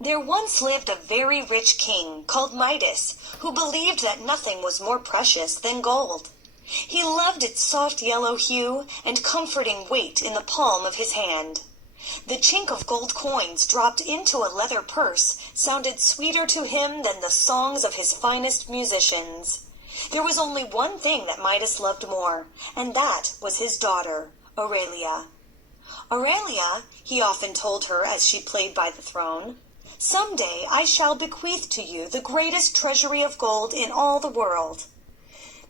There once lived a very rich king called Midas, who believed that nothing was more precious than gold. He loved its soft yellow hue and comforting weight in the palm of his hand. The chink of gold coins dropped into a leather purse sounded sweeter to him than the songs of his finest musicians. There was only one thing that Midas loved more, and that was his daughter, Aurelia. Aurelia, he often told her as she played by the throne, some day I shall bequeath to you the greatest treasury of gold in all the world.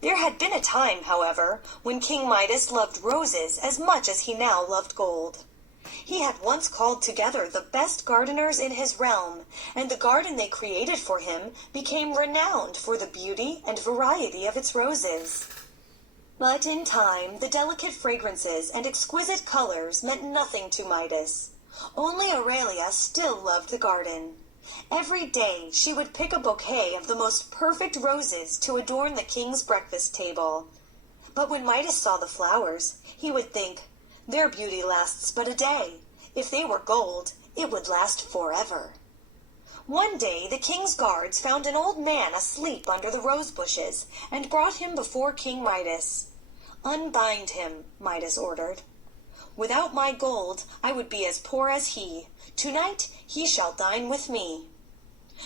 There had been a time, however, when King Midas loved roses as much as he now loved gold. He had once called together the best gardeners in his realm, and the garden they created for him became renowned for the beauty and variety of its roses. But in time, the delicate fragrances and exquisite colors meant nothing to Midas. Only Aurelia still loved the garden. Every day she would pick a bouquet of the most perfect roses to adorn the king's breakfast table. But when Midas saw the flowers, he would think, their beauty lasts but a day. If they were gold, it would last forever. One day the king's guards found an old man asleep under the rose bushes and brought him before King Midas. Unbind him, Midas ordered. Without my gold, I would be as poor as he. Tonight he shall dine with me.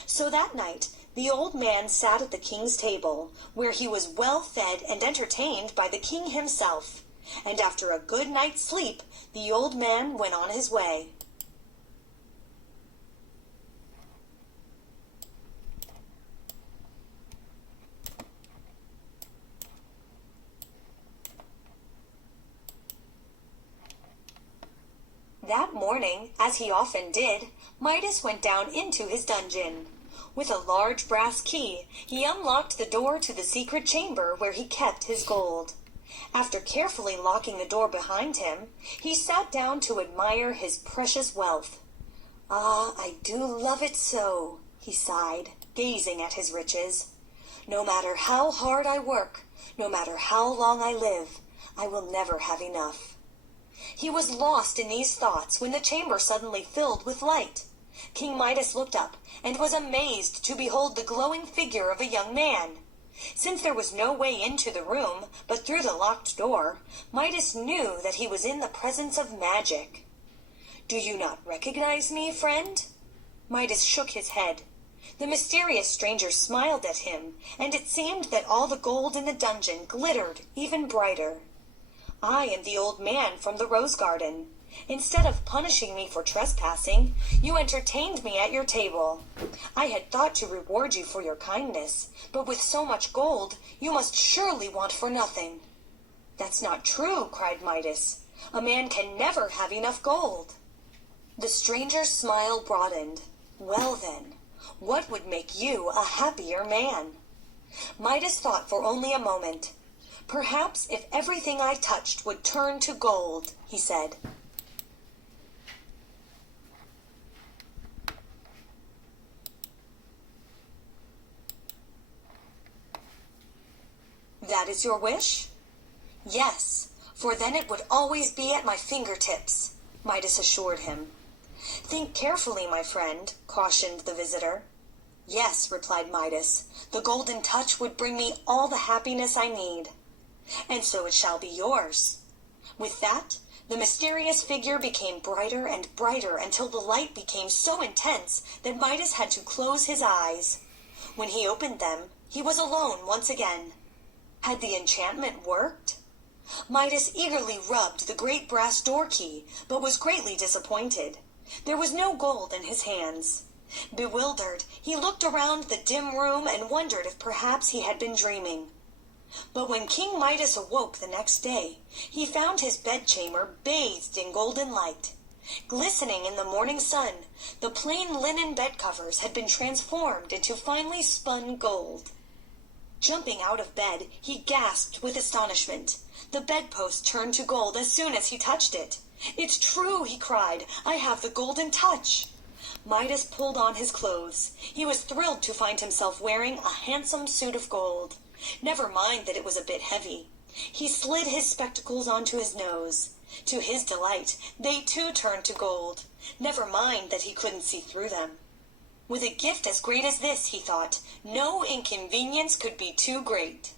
So that night the old man sat at the king's table, where he was well fed and entertained by the king himself. And after a good night's sleep, the old man went on his way. That morning, as he often did, Midas went down into his dungeon. With a large brass key, he unlocked the door to the secret chamber where he kept his gold. After carefully locking the door behind him, he sat down to admire his precious wealth. "Ah, I do love it so," he sighed, gazing at his riches. "No matter how hard I work, no matter how long I live, I will never have enough." He was lost in these thoughts when the chamber suddenly filled with light. King Midas looked up and was amazed to behold the glowing figure of a young man. Since there was no way into the room but through the locked door, Midas knew that he was in the presence of magic. "Do you not recognize me, friend?" Midas shook his head. The mysterious stranger smiled at him, and it seemed that all the gold in the dungeon glittered even brighter. "I am the old man from the rose garden. Instead of punishing me for trespassing, you entertained me at your table. I had thought to reward you for your kindness, but with so much gold, you must surely want for nothing." "That's not true," cried Midas. "A man can never have enough gold." The stranger's smile broadened. "Well then, what would make you a happier man?" Midas thought for only a moment. "Perhaps if everything I touched would turn to gold," he said. "That is your wish?" "Yes, for then it would always be at my fingertips," Midas assured him. "Think carefully, my friend," cautioned the visitor. "Yes," replied Midas, "the golden touch would bring me all the happiness I need." "And so it shall be yours." With that, the mysterious figure became brighter and brighter until the light became so intense that Midas had to close his eyes. When he opened them, he was alone once again. Had the enchantment worked? Midas eagerly rubbed the great brass door key, but was greatly disappointed. There was no gold in his hands. Bewildered, he looked around the dim room and wondered if perhaps he had been dreaming. But when King Midas awoke the next day, he found his bedchamber bathed in golden light. Glistening in the morning sun, the plain linen bedcovers had been transformed into finely spun gold. Jumping out of bed, he gasped with astonishment. The bedpost turned to gold as soon as he touched it. "It's true," he cried. "I have the golden touch." Midas pulled on his clothes. He was thrilled to find himself wearing a handsome suit of gold. Never mind that it was a bit heavy. He slid his spectacles onto his nose. To his delight, they too turned to gold. Never mind that he couldn't see through them. With a gift as great as this, he thought, no inconvenience could be too great.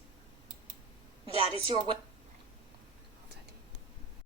That is your way.